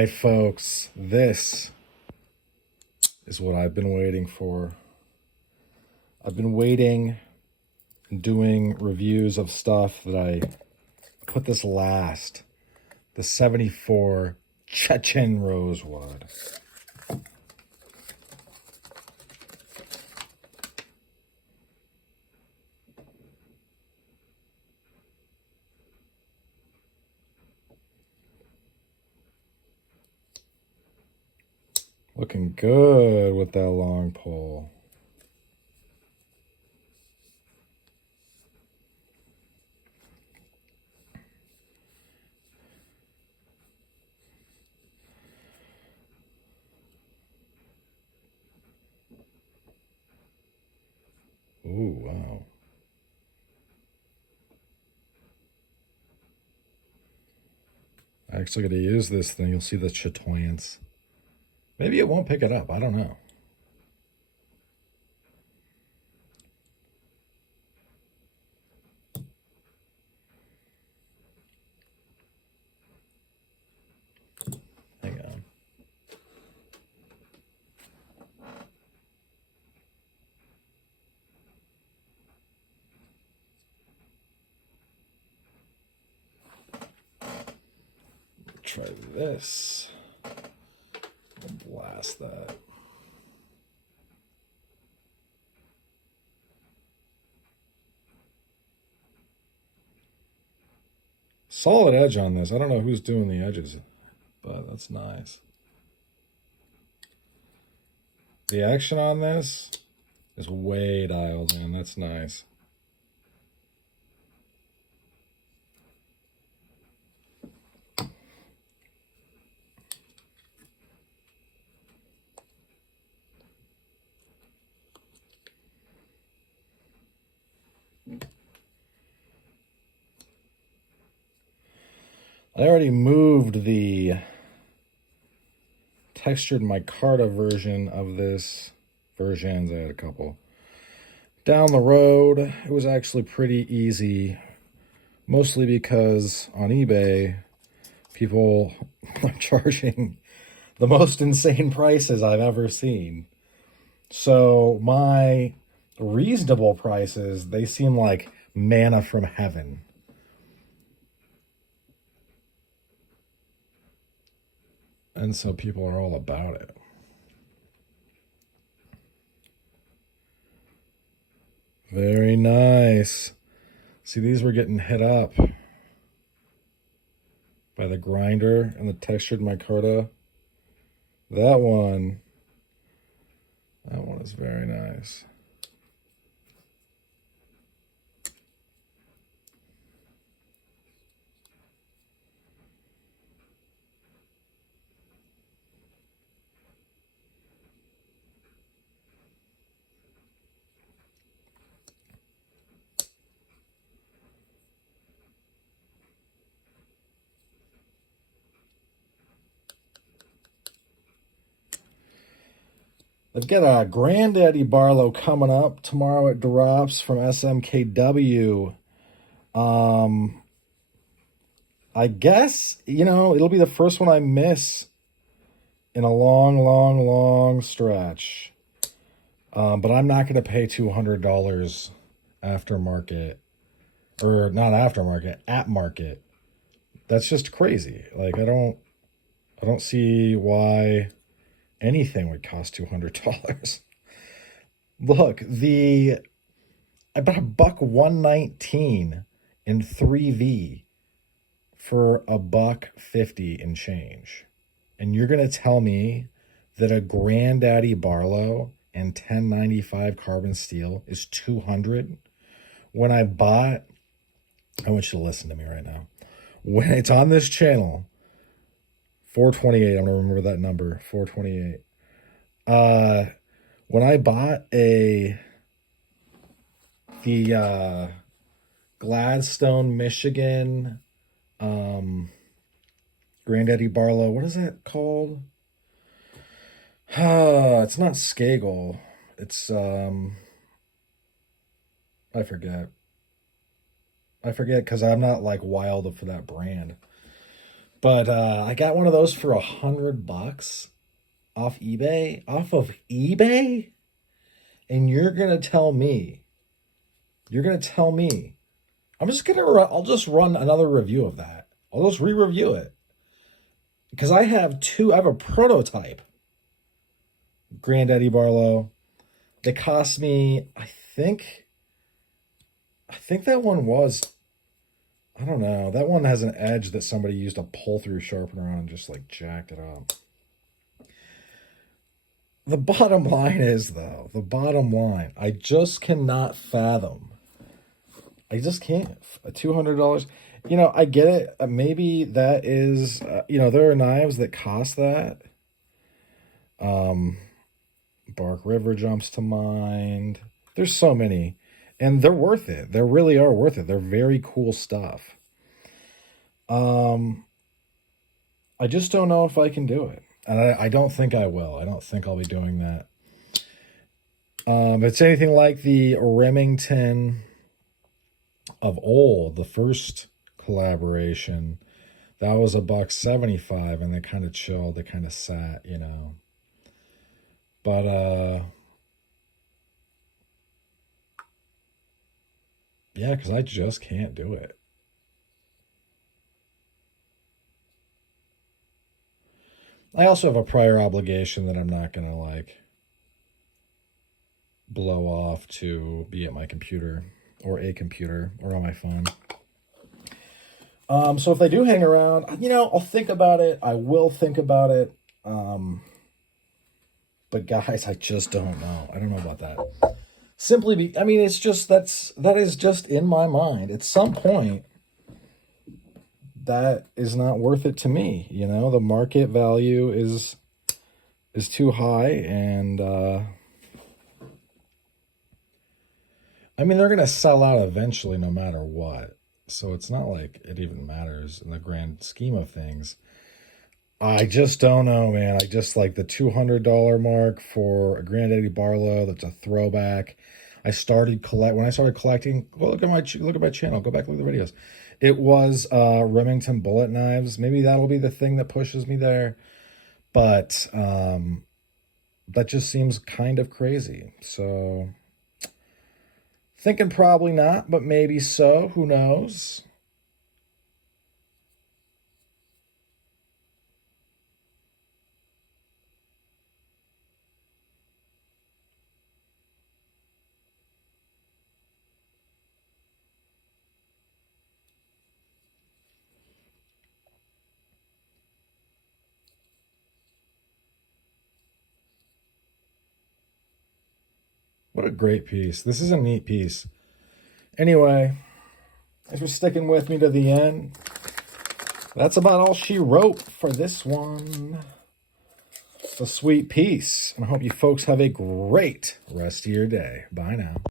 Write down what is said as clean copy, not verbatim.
Hey folks, this is what I've been waiting for. I've been waiting and doing reviews of stuff that I put this last. The 74 Chechen Rosewood. Looking good with that long pole. Ooh, wow. I actually got to use this thing. You'll see the chatoyance. Maybe it won't pick it up. I don't know. Hang on. Try this. Blast that. Solid edge on this. I don't know who's doing the edges, but that's nice. The action on this is way dialed in. That's nice. I already moved the textured micarta version of this. Versions, I had a couple. Down the road, it was actually pretty easy, mostly because on eBay, people are charging the most insane prices I've ever seen. So my reasonable prices, they seem like manna from heaven. And so people are all about it. Very nice. See, these were getting hit up by the grinder and the textured micarta. That one is very nice. They've got a Granddaddy Barlow coming up tomorrow. It drops from SMKW. I guess, it'll be the first one I miss in a long stretch. But I'm not going to pay $200 aftermarket, or not aftermarket, at market. That's just crazy. Like, I don't see why anything would cost $200. Look, I bought a buck 119 in 3V for a buck 50 and change. And you're going to tell me that a Granddaddy Barlow and 1095 carbon steel is 200? When I want you to listen to me right now. When it's on this channel, 428, I'm going to remember that number, 428. When I bought the Gladstone, Michigan, Granddaddy Barlow, what is that called? It's not Skagel. It's, I forget because I'm not like wild for that brand. But I got one of those for $100 off eBay. Off of eBay? And you're gonna tell me, I'll just run another review of that. I'll just re-review it. Because I have a prototype Granddaddy Barlow. They cost me, I think that one was, I don't know. That one has an edge that somebody used a pull-through sharpener on and just like jacked it up. The bottom line is, though, I just cannot fathom. I just can't. $200. You know, I get it. Maybe that is, there are knives that cost that. Bark River jumps to mind. There's so many. And they're worth it. They really are worth it. They're very cool stuff. I just don't know if I can do it. And I don't think I will. I don't think I'll be doing that. If it's anything like the Remington of old, the first collaboration, that was $175, and they kind of chilled. They kind of sat, But yeah, because I just can't do it. I also have a prior obligation that I'm not going to blow off to be at my computer or a computer or on my phone. So if they do hang around, I'll think about it. I will think about it. But guys, I just don't know. I don't know about that. It's just, that is just in my mind. At some point, that is not worth it to me. The market value is too high, and they're gonna sell out eventually no matter what, so it's not like it even matters in the grand scheme of things. I just don't know, man. I just like the $200 mark for a Granddaddy Barlow. That's a throwback. When I started collecting, well, look at my channel. Go back and look at the videos. It was Remington bullet knives. Maybe that'll be the thing that pushes me there. But that just seems kind of crazy. So thinking probably not, but maybe so. Who knows? What a great piece. This is a neat piece. Anyway, thanks for sticking with me to the end. That's about all she wrote for this one. It's a sweet piece. And I hope you folks have a great rest of your day. Bye now.